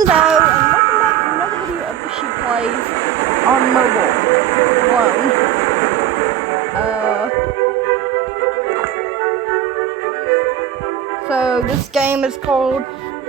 Hello, and welcome back to another video of FishyPlayz on mobile alone. So this game is called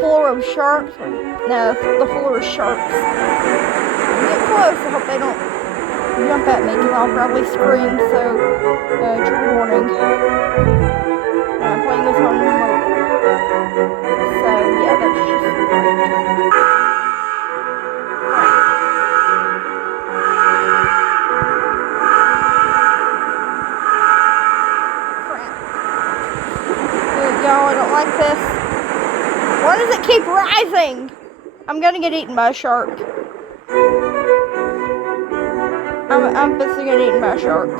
Floor of Sharks. No, the Floor of Sharks. Get close, I hope they don't jump at me because I'll probably scream, so trigger warning. I'm playing this on mobile. So yeah, that's just great. Y'all, I don't like this. Why does it keep rising? I'm gonna get eaten by a shark. I'm basically gonna get eaten by a shark.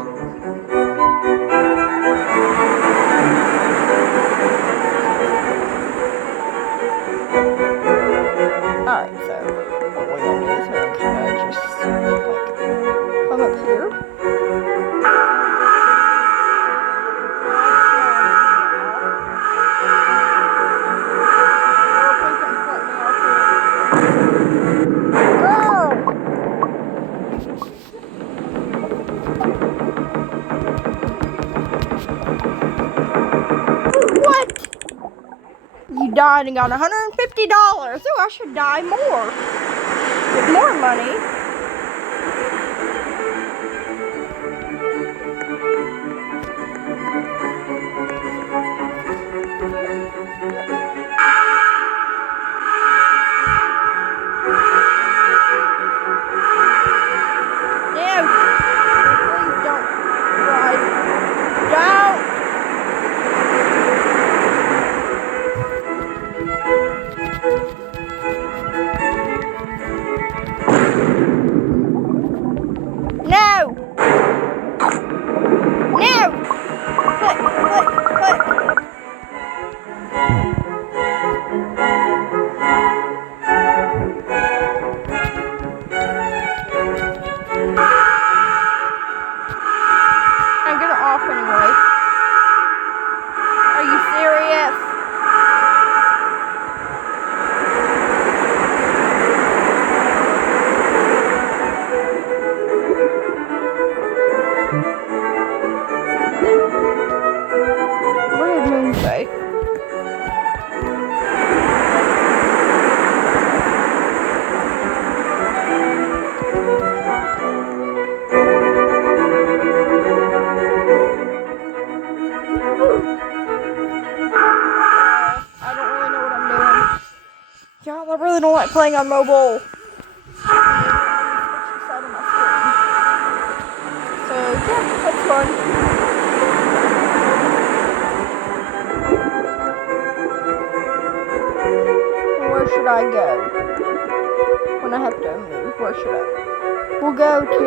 Alright, so what we're gonna do is we're gonna just like come up here. You died and got $150. Oh, I should die more. Get more money. No. Please don't drive. Don't. No! No! Click, click, click. I'm gonna off anyway. Are you serious? What did Moon say? I don't really know what I'm doing. Y'all, I really don't like playing on mobile. So, yeah, that's fun. Where should I go? When I have to move, where should I? We'll go to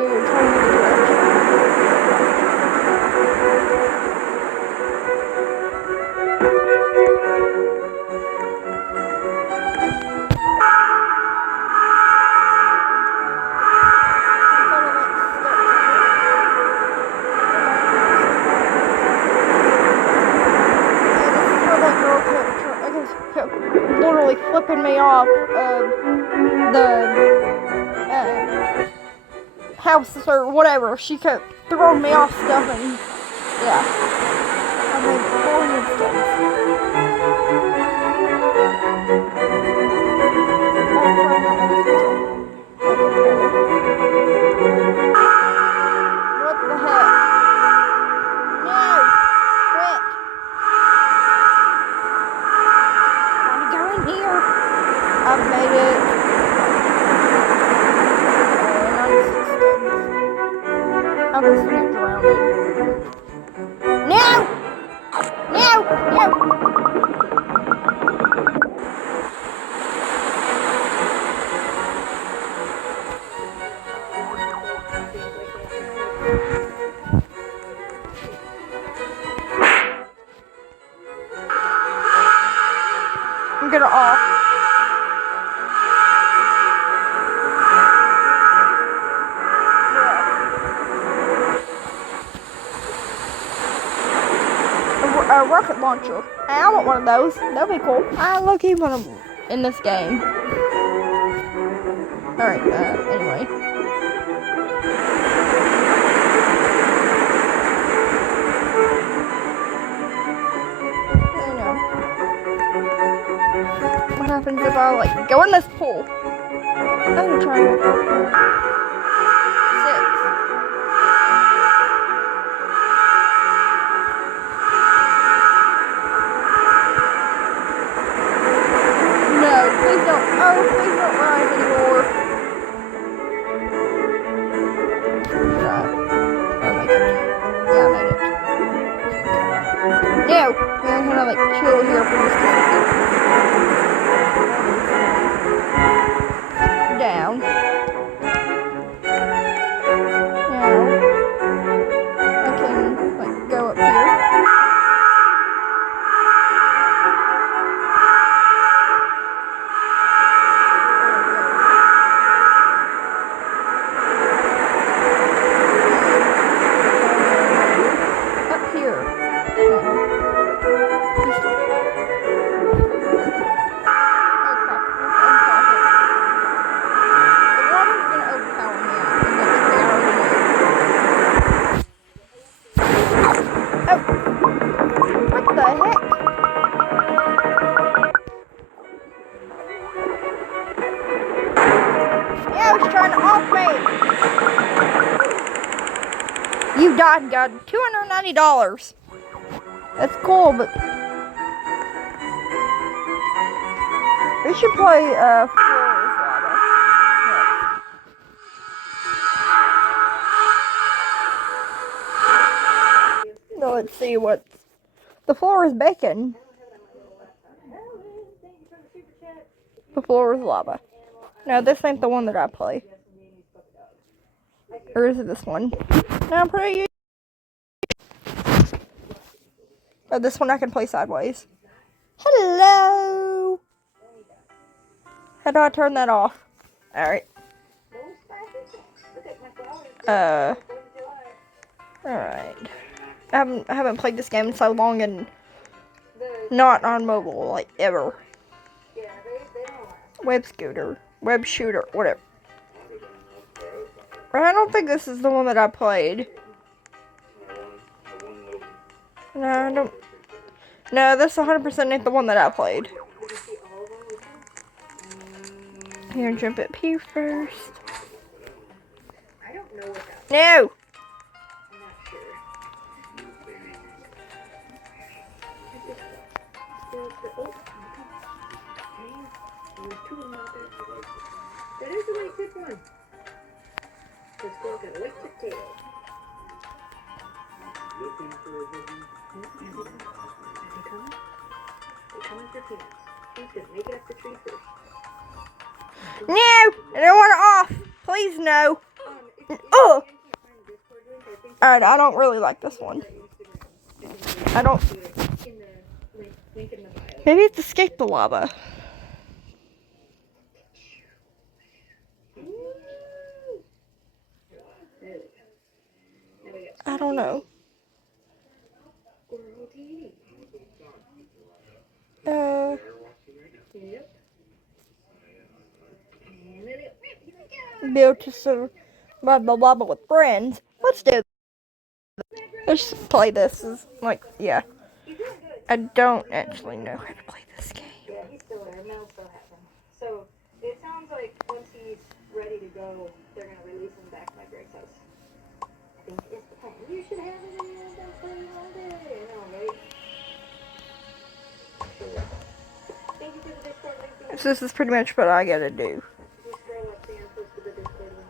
literally flipping me off the houses or whatever. She kept throwing me off stuff and yeah. I made 4 mistakes. What the heck? No! Quit! Here. I've made it. And I'm 6 steps. I'm just gonna get drowned. No! No! No! I'm gonna off. A rocket launcher. Hey, I want one of those. That'd be cool. I look even in this game. Alright, anyway. I know. What happens if I, like, go in this pool? I'm gonna try and make it. 6. No, please don't. Oh, please don't rise anymore. Make it. Yeah, I made it. No! We're gonna like chill here for just a second. Down. Now, I can like go up here. You died, God. $290. That's cool, but we should play FishyPlayz lava. No, let's see what the floor is bacon. The floor is lava. No, this ain't the one that I play. Or is it this one? No, I'm pretty. Oh, this one I can play sideways. Hello. How do I turn that off? Alright. Alright. I haven't played this game in so long and not on mobile, like, ever. Web shooter, whatever. I don't think this is the one that I played. No, I don't. No, this 100% ain't the one that I played. Here, jump up here first. No! That is the right tip one. Let's go get a lifted tail. Looking for a hidden. They coming? They coming for peanuts. Who's gonna make it up the tree first? No! I don't want it off! Please, no! Oh! Alright, I don't really like this one. I don't. Maybe it's escape the lava. I don't know. Build to survive the lava with friends. Let's do it. Let's play this. Like, yeah. I don't actually know how to play this game. Yeah, he's still there. Mel's still having. So it sounds like once he's ready to go, they're gonna release him back to my Greg's house. I think it's the plan. You should have it in your best play all day. I know, right? Sure. Thank you for the Discord link. So this is pretty much what I gotta do. Just scroll up there and post to the Discord link.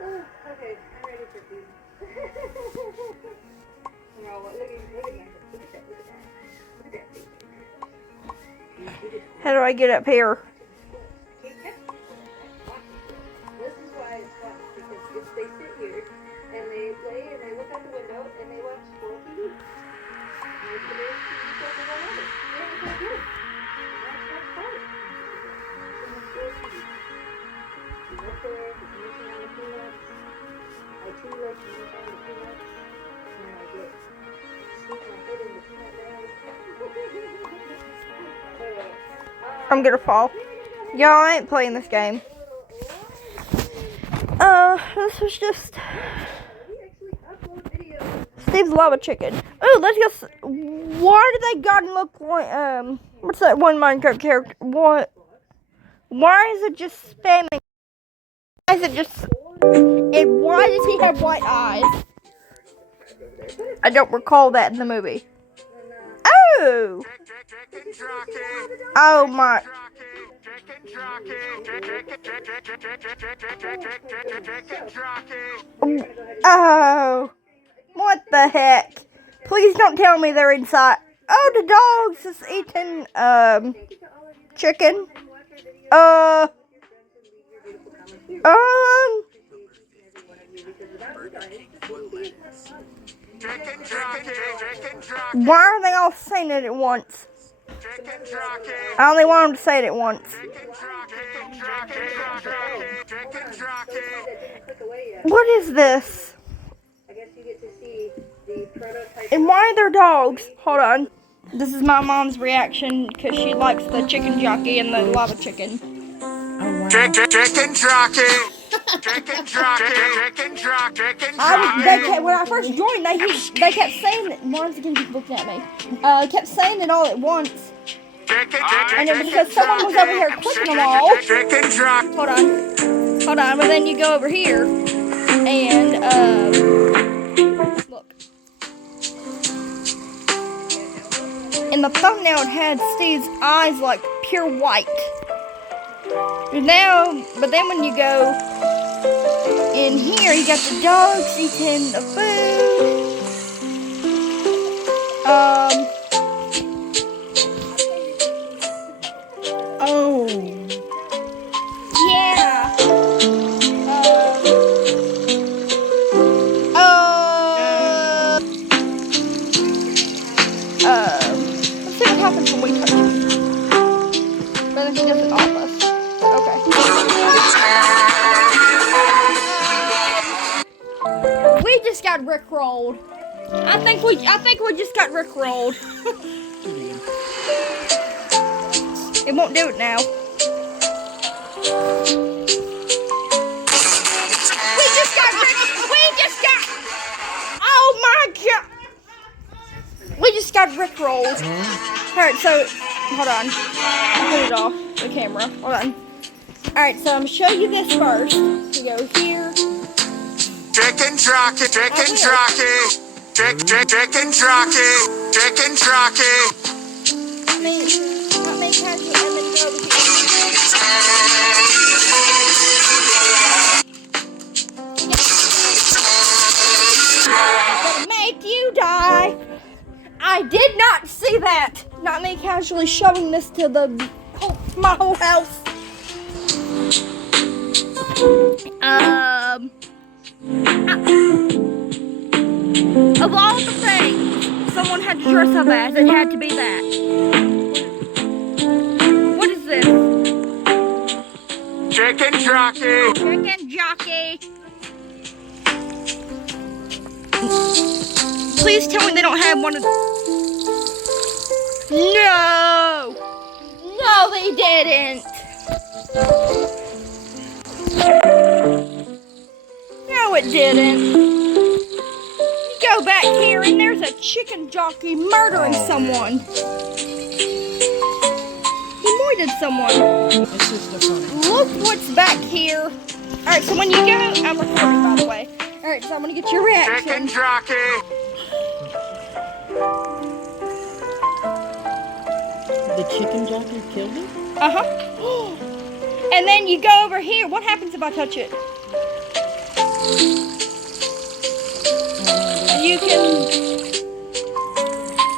Oh, okay, I'm ready for food. No, look at that. How do I get up here? This is why it's fun, because if they sit here and they play and they look out the window and they watch full TV. And if the news TV shows them all over. Yeah, it's all good. That's fun. And it's full TV. You look there, you're using on the peanuts. I too like to use on the peanuts. And I get sneak my head in the peanut bag. I'm gonna fall. Y'all, I ain't playing this game. this was just We actually upload videos. Steve's lava chicken. Oh, let's go. Why do they gotta look like what's that one Minecraft character? What? Why is it just spamming? Why is it just? And why does he have white eyes? I don't recall that in the movie. Oh! Oh my! Oh! What the heck? Please don't tell me they're inside. Oh, the dogs is eating chicken. Why are they all saying it at once? I only want them to say it at once. What is this? And why are there dogs? Hold on. This is my mom's reaction because she likes the chicken jockey and the lava chicken. Chicken jockey. Chicken jockey. Chicken jockey. When I first joined, they kept saying it. Mom's again just looking at me. Kept saying it all at once. And it was because someone was over here clicking them all. Hold on. But then you go over here and look. In the thumbnail, it had Steve's eyes like pure white. But then when you go in here, you got the dogs eating the food. Oh. Yeah. Let's see what happens when we touch him. But if he doesn't off us. Okay. We just got rickrolled. I think we just got rickrolled. It won't do it now. We just got. Oh my god. We just got rickrolled. Alright, so hold on. I'll put it off the camera. Hold on. Alright, so I'm gonna show you this first. We go here. Chicken jockey. Chicken jockey. Chicken jockey. Chicken jockey. Not me catching and then go over here. Gonna make you die. I did not see that. Not me casually shoving this to my whole house. Of all the things someone had to dress up as, it had to be that. What is this? Chicken jockey. Chicken jockey. Please tell me they don't have one of. No! No, they didn't. No, it didn't. You go back here and there's a chicken jockey murdering someone. He murdered someone. Look what's back here. Alright, so when you go, I'm recording by the way. Alright, so I'm gonna get your reaction. Chicken jockey. The chicken jockey killed him? Uh-huh. And then you go over here. What happens if I touch it? You can...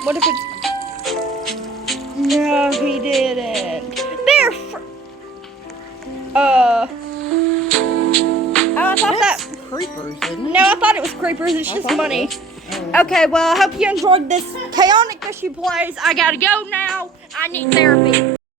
What if it's... No, he didn't. They're I thought that... Creepers, isn't it? No, I thought it was creepers. It's just money. Okay, well, I hope you enjoyed this chaotic FishyPlayz. I gotta go now. I need therapy.